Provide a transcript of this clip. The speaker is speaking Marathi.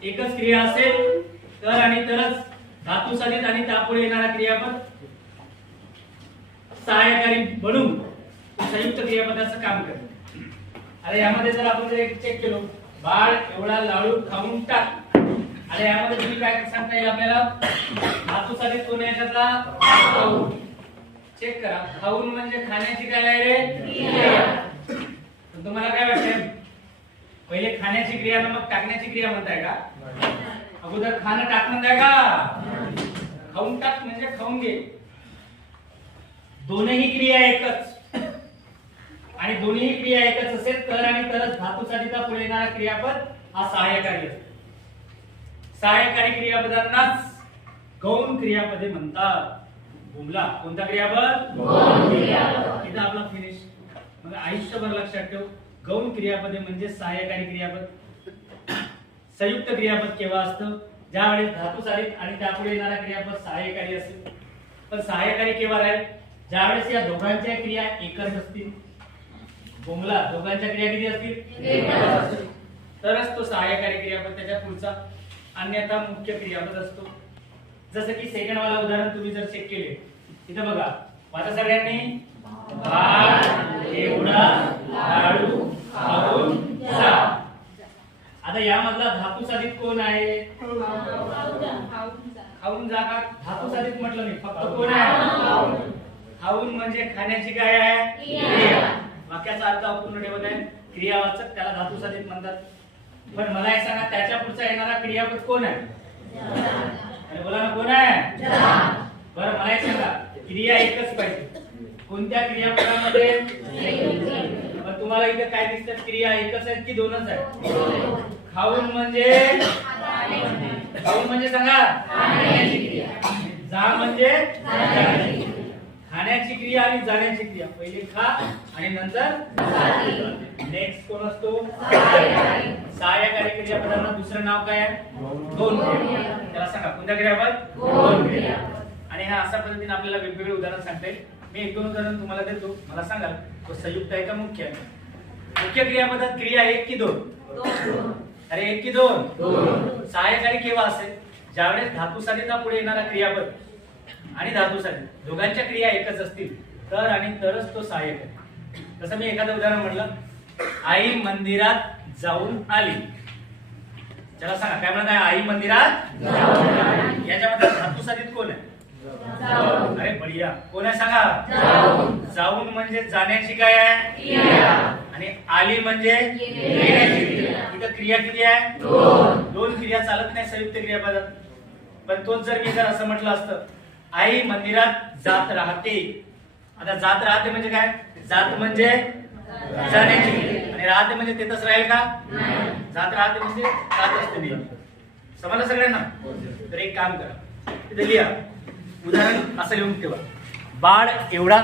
एकच क्रिया असेल तर आणि तरच धातू साधित आणि त्यापुढे येणारा क्रियापद सहाय्यकारी बनून संयुक्त क्रियापदाचं काम करते. आता यामध्ये जर आपण जर एक चेक केलो, बाळ एवढा लाडू खाऊन टाक, आणि यामध्ये तुम्ही काय सांगता येईल आपल्याला? धातू साधित कोण याच्यातला? खाऊन. चेक करा, खाऊन म्हणजे खाण्याची काय आहे रे? तुम्हाला काय वाटतं? पहिले खाण्याची क्रिया ना मग टाकण्याची क्रिया म्हणताय का? अगोदर खाणं टाक म्हणताय का? खाऊन टाक म्हणजे खाऊन घे. दोन्ही क्रिया एकच, आणि दोन्ही क्रिया एकच असेल तर आणि तरच धातू साधिता पुढे येणारा क्रियापद हा सहाय्यकारी असतो. सहाय्यकारी क्रियापदांनाच गौण क्रियापदे म्हणतात. बुमला कोणता क्रियापद? गौण क्रियापद. इथं आपला फिनिश. मग आयुष्यभर लक्षात ठेव, गौण क्रियापदे म्हणजे सहाय्यकारी क्रियापद. संयुक्त क्रियापद केव्हा असतं? ज्यावेळेस धातू साधित आणि त्यापुढे येणारा क्रियापद सहाय्यकारी असेल. पण सहाय्यकारी केव्हा राहील? ज्यावेळेस या दोघांच्या क्रिया एकच असतील. बुमला दोघांच्या क्रिया किती असतील? एकच असतील. तरच तो सहाय्यकारी क्रियापद त्याच्या पुढचा, अन्यथा मुख्य क्रियापद असतो. जसं की सेकंड वाला उदाहरण तुम्ही जर चेक केले, इथं बघा, आता सगळ्यांनी बाळ एवढा लाडू खाऊन जा. आता यामधला धातू साधित कोण आहे? खाऊन जा का? धातू साधित म्हटलं नाही, फक्त कोण आहे? खाऊन म्हणजे खाण्याची काय आहे? वाक्याचा अर्थ अपूर्ण ठेवत आहे. क्रियावाचक त्याला धातू साधित म्हणतात. पण मला एक सांगा, त्याच्या पुढचा येणारा क्रियापद कोण आहे? अरे बोला ना, कोण आहे? बरं मला एक सांगा, क्रिया एकच पाहिजे. कोणत्या क्रियापदामध्ये? पण तुम्हाला इथे काय दिसतं? क्रिया एकच आहे की दोनच आहे? खाऊन म्हणजे सांगा, जा म्हणजे खाण्याची क्रिया आणि जाण्याची क्रिया. पहिले खा आणि नंतर नेक्स्ट कोण असतो? सहाय्यकारी क्रियापदांना दुसरं नाव काय आहे? गौण क्रिया. त्याला सांगा कोणत्या क्रियापद? गौण क्रिया. आणि ह्या अशा पद्धतीने आपल्याला वेगवेगळे उदाहरण सांगता येईल. मी एक दोन उदाहरण तुम्हाला देतो, मला सांगा तो संयुक्त आहे का मुख्य आहे? मुख्य क्रियापदात क्रिया एक की दोन? अरे एक की दोन? सहाय्यकारी केव्हा असेल? ज्यावेळेस धातू साधिता पुढे येणारा क्रियापद आणि धातू साधित दोघांच्या क्रिया एकच असतील तर आणि तरच तो सहाय्यकारी. जसं मी एखादं उदाहरण म्हटलं, आई मंदिरात जाऊन आली. त्याला सांगा काय म्हणत आहे? आई मंदिरात जाऊन आली. याच्यामध्ये धातू साधित कोण आहे? अरे बढिया, कोण आहे सांगा? जाऊन म्हणजे जाण्याची काय आहे? आणि आली म्हणजे येण्याची क्रिया. इथं क्रिया किती आहे? दोन क्रिया चालत नाही संयुक्त क्रियापदात. पण तोच जर मी असं म्हटलं असतं, आई मंदिरात जात राहते. आता जात राहते म्हणजे काय? जात म्हणजे जाण्याची क्रिया, आणि राहते म्हणजे तिथंच राहील का? जात राहते म्हणजे जात असते नेहमी. समजलं सगळ्यांना? तर एक काम करा, तिथे लिहा, उदाहरण असं लिहून ठेवा, बाळ एवढा